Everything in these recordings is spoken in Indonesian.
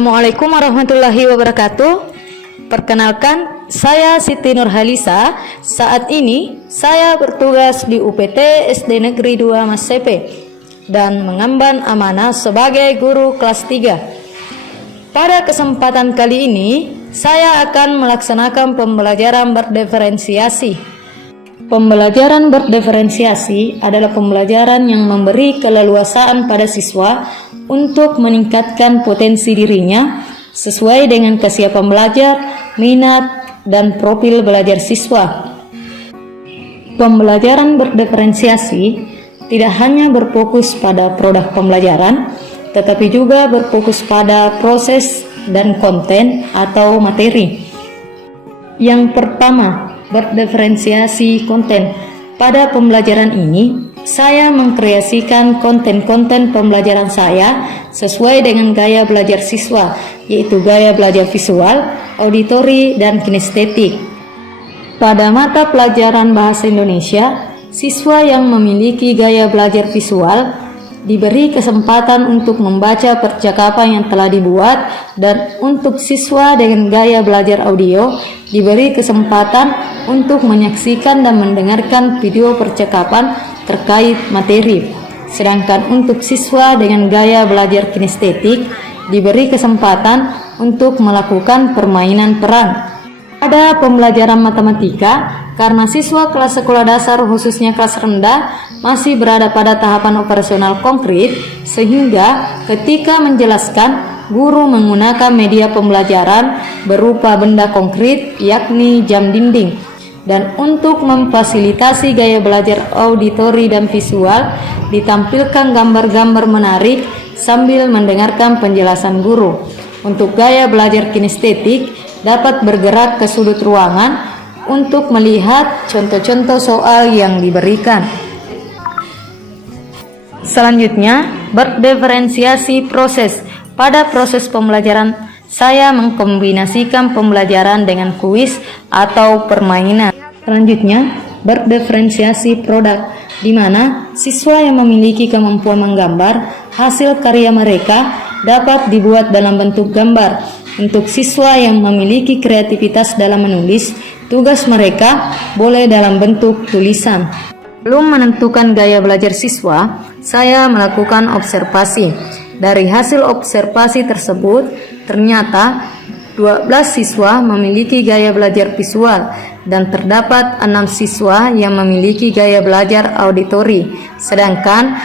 Assalamualaikum warahmatullahi wabarakatuh. Perkenalkan, saya Siti Nurhalisa. Saat ini saya bertugas di UPT SD Negeri 2 Masepe dan mengemban amanah sebagai guru kelas 3. Pada kesempatan kali ini, saya akan melaksanakan pembelajaran berdiferensiasi. Pembelajaran berdiferensiasi adalah pembelajaran yang memberi keleluasaan pada siswa untuk meningkatkan potensi dirinya sesuai dengan kesiapan belajar, minat, dan profil belajar siswa. Pembelajaran berdiferensiasi tidak hanya berfokus pada produk pembelajaran, tetapi juga berfokus pada proses dan konten atau materi. Yang pertama, berdiferensiasi konten. Pada pembelajaran ini, saya mengkreasikan konten-konten pembelajaran saya sesuai dengan gaya belajar siswa, yaitu gaya belajar visual, auditori, dan kinestetik. Pada mata pelajaran Bahasa Indonesia, siswa yang memiliki gaya belajar visual diberi kesempatan untuk membaca percakapan yang telah dibuat, dan untuk siswa dengan gaya belajar audio diberi kesempatan untuk menyaksikan dan mendengarkan video percakapan terkait materi. Sedangkan untuk siswa dengan gaya belajar kinestetik diberi kesempatan untuk melakukan permainan peran. Pada pembelajaran matematika, karena siswa kelas sekolah dasar khususnya kelas rendah masih berada pada tahapan operasional konkret, sehingga ketika menjelaskan, guru menggunakan media pembelajaran berupa benda konkret, yakni jam dinding. Dan untuk memfasilitasi gaya belajar auditori dan visual, ditampilkan gambar-gambar menarik sambil mendengarkan penjelasan guru. Untuk gaya belajar kinestetik, dapat bergerak ke sudut ruangan untuk melihat contoh-contoh soal yang diberikan. Selanjutnya, berdiferensiasi proses. Pada proses pembelajaran, saya mengkombinasikan pembelajaran dengan kuis atau permainan. Selanjutnya, berdiferensiasi produk, di mana siswa yang memiliki kemampuan menggambar, hasil karya mereka dapat dibuat dalam bentuk gambar. Untuk siswa yang memiliki kreativitas dalam menulis, tugas mereka boleh dalam bentuk tulisan. Belum menentukan gaya belajar siswa, saya melakukan observasi. Dari hasil observasi tersebut, ternyata 12 siswa memiliki gaya belajar visual dan terdapat 6 siswa yang memiliki gaya belajar auditori, sedangkan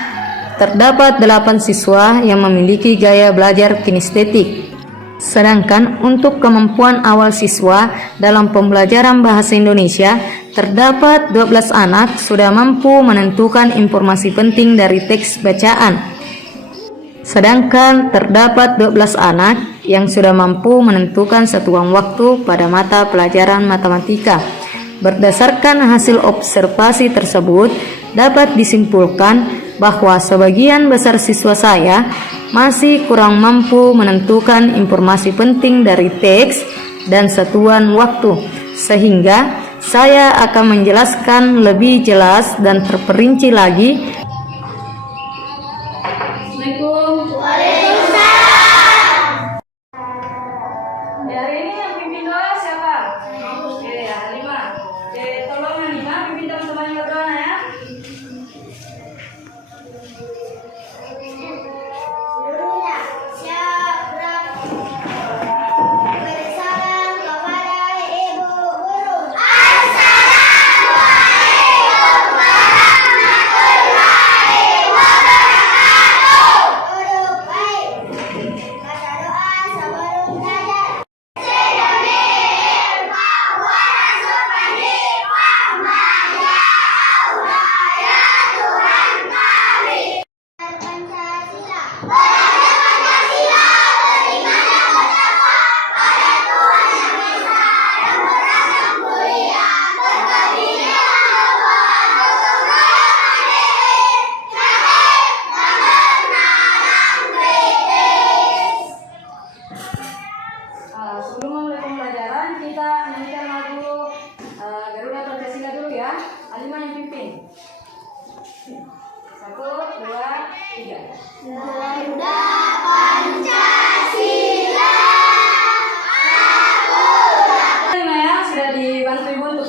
terdapat 8 siswa yang memiliki gaya belajar kinestetik. Sedangkan untuk kemampuan awal siswa dalam pembelajaran Bahasa Indonesia, terdapat 12 anak sudah mampu menentukan informasi penting dari teks bacaan. Sedangkan terdapat 12 anak yang sudah mampu menentukan satuan waktu pada mata pelajaran matematika. Berdasarkan hasil observasi tersebut, dapat disimpulkan bahwa sebagian besar siswa saya masih kurang mampu menentukan informasi penting dari teks dan satuan waktu, sehingga saya akan menjelaskan lebih jelas dan terperinci lagi. Assalamualaikum. Waalaikumsalam. Hari ini yang pimpin doa siapa? Oke, Halimah. Oke, tolong Halimah pimpin teman-teman yang berdoa ya.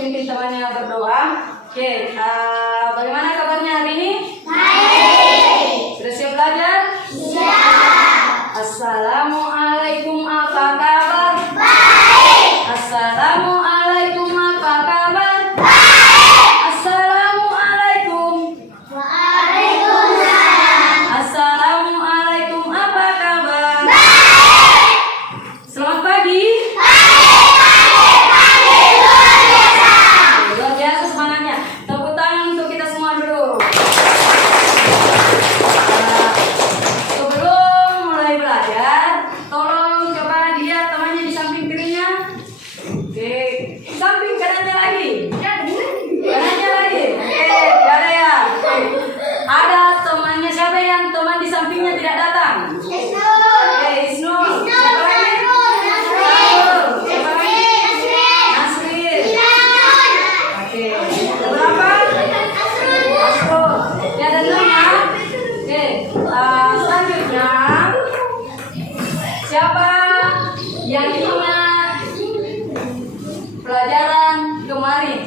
pimpin temannya berdoa. Oke, bagaimana kabarnya hari ini? Baik. Sudah siap belajar? Siap. Assalamualaikum, apa kabar? Baik. Assalamualaikum, apa kabar? Baik. Assalamualaikum. Waalaikumsalam. Assalamualaikum, apa kabar? Baik. Selamat pagi. Luar biasa semangatnya. Tepuk tangan untuk kita semua dulu. Sebelum mulai belajar, tolong coba lihat temannya di samping kirinya. Oke, samping kanannya lagi. Kanannya lagi. Oke, tidak ada ya. Oke. Ada temannya siapa yang teman di sampingnya tidak datang? Oke, Isnur. Siapa lagi? Nasrul. Siapa lagi? Nasrin. Oke, ada berapa? Asrul. Ya, ada 6 ya. Oke, selanjutnya siapa yang ingat pelajaran kemarin?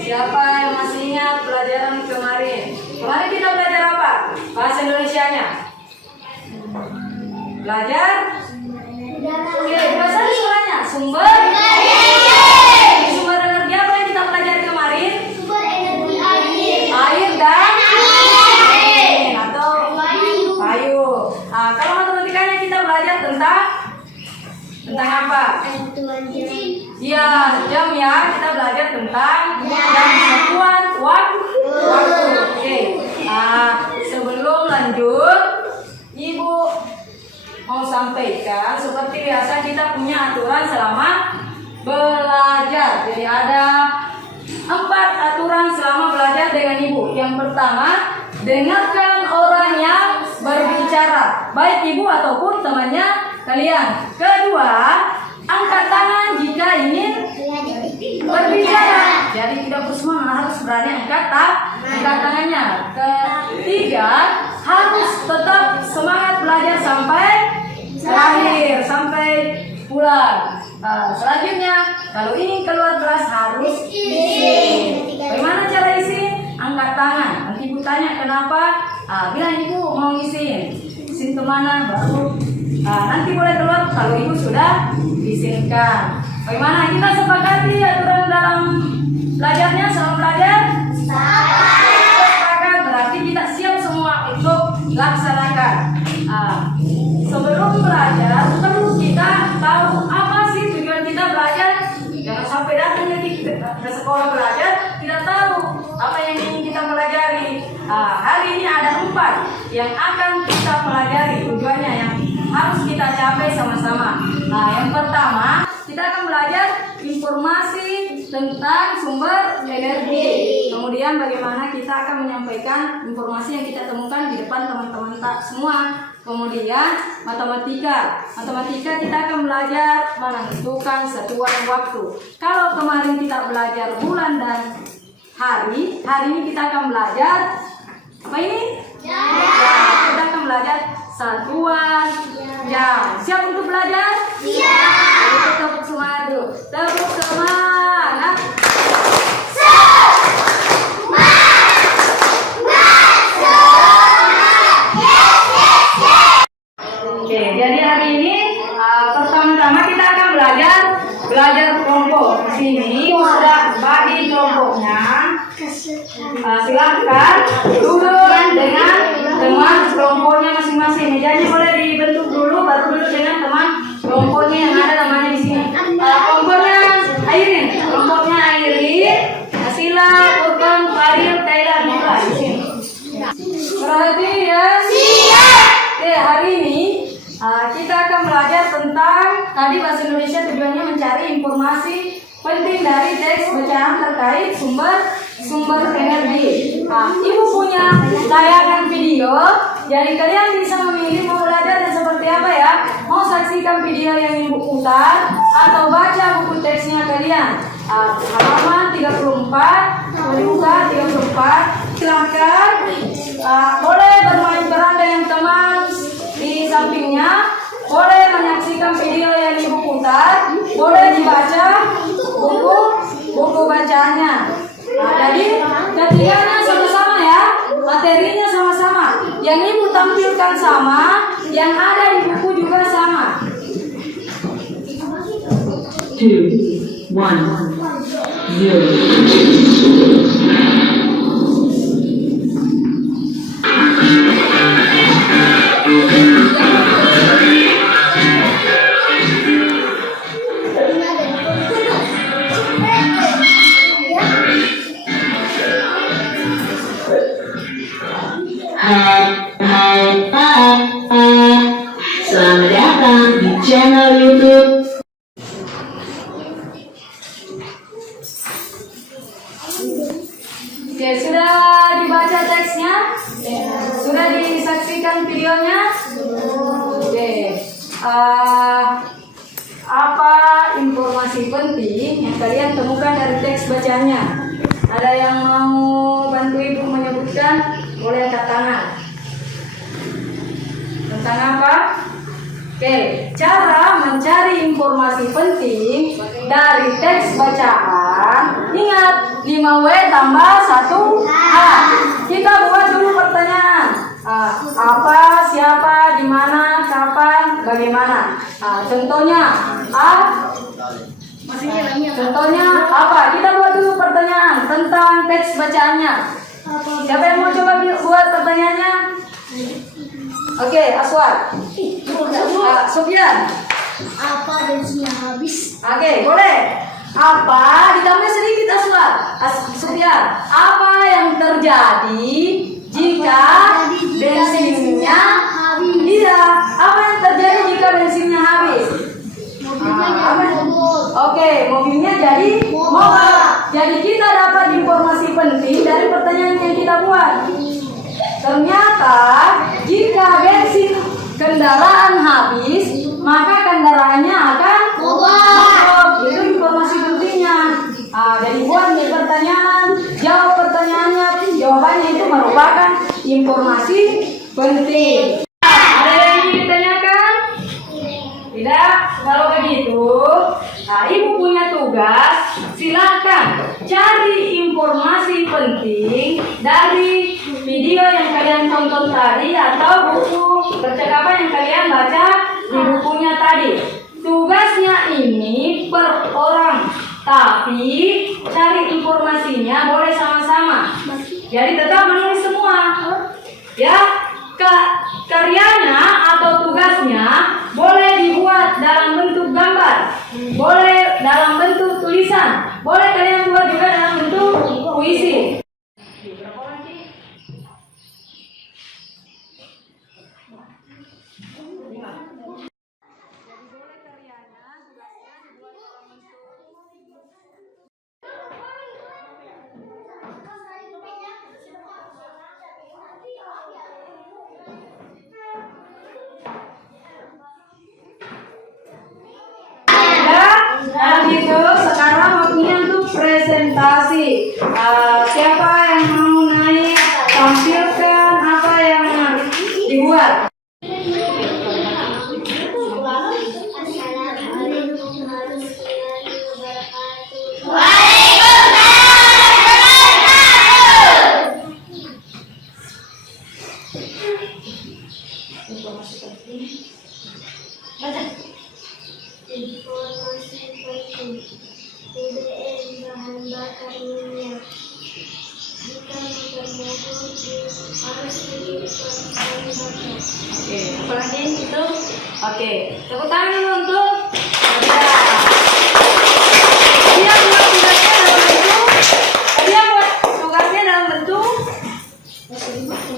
Siapa yang masih ingat pelajaran kemarin? Kemarin kita belajar apa? Bahasa Indonesianya. Belajar? Oke, bahasa Indonesianya. Sumber energi apa yang kita pelajari kemarin? Air dan angin atau kayu. Kalau matematikanya kita belajar tentang apa? Iya, jam ya. Kita belajar tentang jam, satuan waktu. Oke. Sebelum lanjut, Ibu mau sampaikan seperti biasa kita punya aturan selama belajar. Jadi ada 4 aturan selama belajar dengan Ibu. Yang pertama, dengarkan orang yang berbicara, baik Ibu ataupun temannya kalian. Kedua, angkat tangan jika ingin berbicara. Jadi tidak semua harus berani angkat tangannya. Ketiga, harus tetap semangat belajar sampai terakhir, sampai pulang. Selanjutnya, kalau ingin keluar kelas harus izin. Bagaimana cara izin? Angkat tangan. Nanti Ibu tanya kenapa, bilang Ibu mau izin. Izin kemana? Baru nanti boleh keluar kalau Ibu sudah izinkan. Bagaimana? Kita sepakati aturan dalam belajarnya selama belajar? Sepakat. Berarti kita siap semua untuk laksanakan. Sebelum belajar perlu kita tahu apa sih tujuan kita belajar. Jangan sampai datang ke sekolah belajar tidak tahu apa yang ingin kita pelajari. Hari ini ada 4 yang akan kita pelajari, tujuannya yang harus kita capai sama-sama. Yang pertama, kita akan belajar informasi tentang sumber energi. Kemudian bagaimana kita akan menyampaikan informasi yang kita temukan di depan teman-teman semua. Kemudian matematika kita akan belajar menentukan satuan waktu. Kalau kemarin kita belajar bulan dan hari ini kita akan belajar apa ini? Kita akan belajar satuan jam. Siap untuk belajar? Siap. Tepuk semangat dulu. Tepuk semangat. Oke, jadi hari ini pertama-tama kita akan belajar kelompok. Di sini sudah bagi kelompoknya. Silakan duduk dengan teman kelompoknya masing-masing. Mejanya boleh dibentuk dulu, baru duduk dengan teman kelompoknya yang ada namanya di sini. Kelompoknya Airin, Asila, Urban, Faril, Thailand, Mula di sini. Perhatian. Siap. Oke, hari ini kita akan belajar tentang tadi bahasa Indonesia tujuannya mencari informasi penting dari teks bacaan terkait sumber energi. Ibu punya tayangan video, jadi kalian bisa memilih mau belajar yang seperti apa ya. Mau saksikan video yang Ibu putar atau baca buku teksnya kalian. Halaman 34, mau dibuka 34. Silakan. Boleh bermain peran dengan teman di sampingnya. Boleh menyaksikan video yang Ibu putar, boleh dibaca buku yang ada di buku juga sama. 2, 1, 0. Selamat datang di channel YouTube. Oke, sudah dibaca teksnya? Sudah disaksikan videonya? Oke. Apa informasi penting yang kalian temukan dari teks bacanya? Ada yang mau bantu ibu menyebutkan? Boleh angkat tangan. Tentang apa? Oke, cara mencari informasi penting dari teks bacaan. Ingat, 5W tambah 1H. Kita buat dulu pertanyaan. Apa, siapa, di mana, kapan, bagaimana. Contohnya, contohnya apa? Kita buat dulu pertanyaan tentang teks bacaannya. Siapa yang mau coba buat pertanyaannya? Oke, Aswar. Sofyan. Apa bensinnya habis? Oke, boleh. Apa ditambah sedikit Aswar. Sofyan. Apa yang terjadi jika bensinnya habis? Iya. Apa yang terjadi jika bensinnya habis? Oke, mobilnya jadi mogok. Jadi kita dapat informasi penting dari pertanyaan yang kita buat. Ternyata jika bensin kendaraan habis, maka kendaraannya akan mogok. Itu informasi pentingnya. Jadi buat nih pertanyaan, jawab pertanyaannya, jawabannya itu merupakan informasi penting. Ada yang ingin ditanyakan? Tidak? Kalau begitu, ibu punya tugas. Silakan cari informasi penting dari video yang kalian tonton tadi atau buku percakapan yang kalian baca di bukunya tadi. Tugasnya ini per orang, tapi cari informasinya boleh sama-sama. Jadi tetap menulis semua. Ya, karyanya atau tugasnya boleh dibuat dalam bentuk gambar, boleh dalam bentuk tulisan, boleh kalian buat juga dalam bentuk puisi. Nah gitu, sekarang waktunya untuk presentasi. Siapa yang mau naik tampilkan apa yang dibuat? Informasi penting. BBM bahan bakar minyak. Jika motor mogok harus dihidupkan bahan bakar. Oke, apa lagi itu? Oke, tepuk tangan dulu untuk dia buat tugasnya dalam bentuk. Dia buat tugasnya dalam bentuk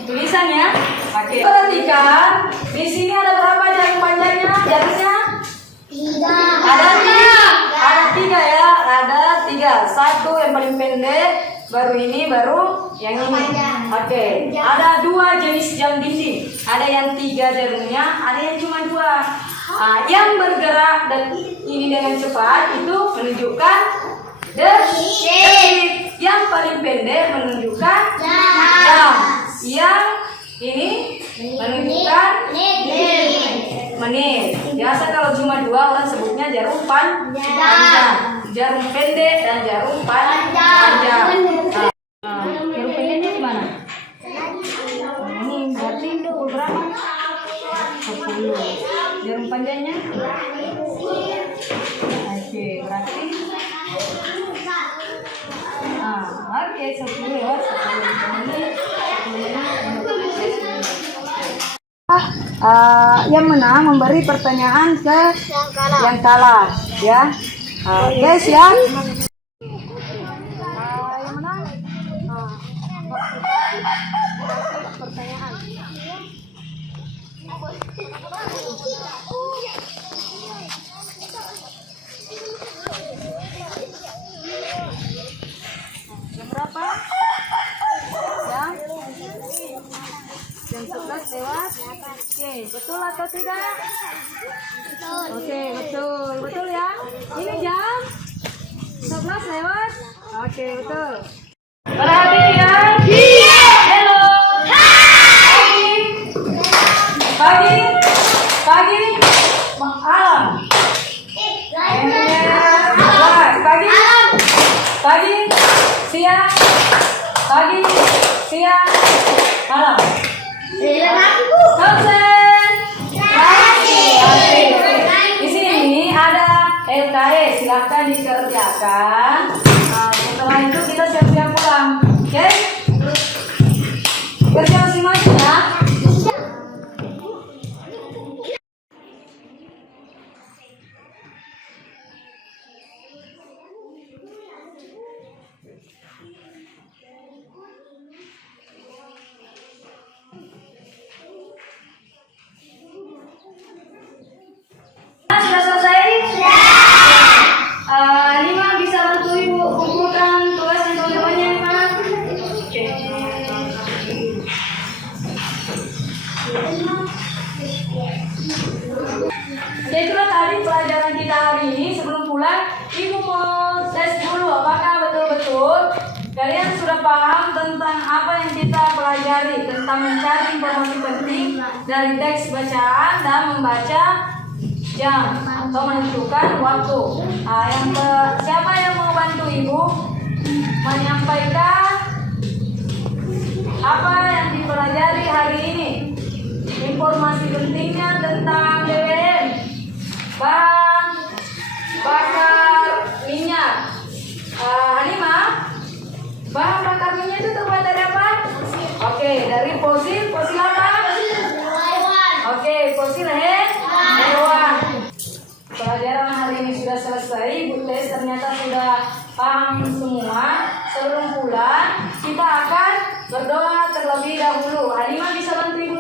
tulisan ya. Oke. Perhatikan, di sini ada berapa jarum panjangnya? Jarumnya? Ada tiga ya, ada tiga. Satu yang paling pendek, baru ini, baru yang ini. Oke. Ada dua jenis jam dinding. Ada yang 3 jarumnya, ada yang cuma 2. Yang bergerak dan ini dengan cepat itu menunjukkan detik. Yang paling pendek menunjukkan jam. Yang ini menunjukkan menit. Biasa kalau cuma 2 orang sebutnya jarum panjang, jarum pendek dan jarum panjang. Jarum pendeknya di mana? Ini berarti itu berapa? 10. panjangnya? Oke, berarti oke, 10 lewat 10. Yang menang memberi pertanyaan ke yang kalah, ya. Guys ya. Yang menang pertanyaan. Jam berapa? Jam 11 lewat. Oke, betul atau tidak? Oke, betul. Betul ya? Ini jam 11 lewat. Oke, betul. Perhatikan. Halo. Pagi. Pagi. Malam. Pagi. Pagi. Siang. Pagi. Siang. Malam. Absen. Di sini ada LKS, silakan dikerjakan. Setelah itu kita siap-siap pulang. Oke? Kerja masing-masing ya. Sudah selesai? Lima bisa bantu ibu kumpulkan tugas dan teman-temannya, Lima. Oke. Ya itulah tadi pelajaran kita hari ini. Sebelum pulang, ibu mau tes dulu apakah betul-betul kalian sudah paham tentang apa yang kita pelajari, tentang mencari informasi penting dari teks bacaan dan membaca jam atau menentukan waktu. Siapa yang mau bantu ibu menyampaikan apa yang dipelajari hari ini? Informasi pentingnya tentang BBM, bahan bakar minyak. Halimah, bahan bakar minyak itu terbuat dari apa? Oke, dari fosil apa? Oke, fosil hewan. Pelajaran hari ini sudah selesai. Ibu tes ternyata sudah paham semua. Sebelum pulang, kita akan berdoa terlebih dahulu. Halimah bisa bantu ibu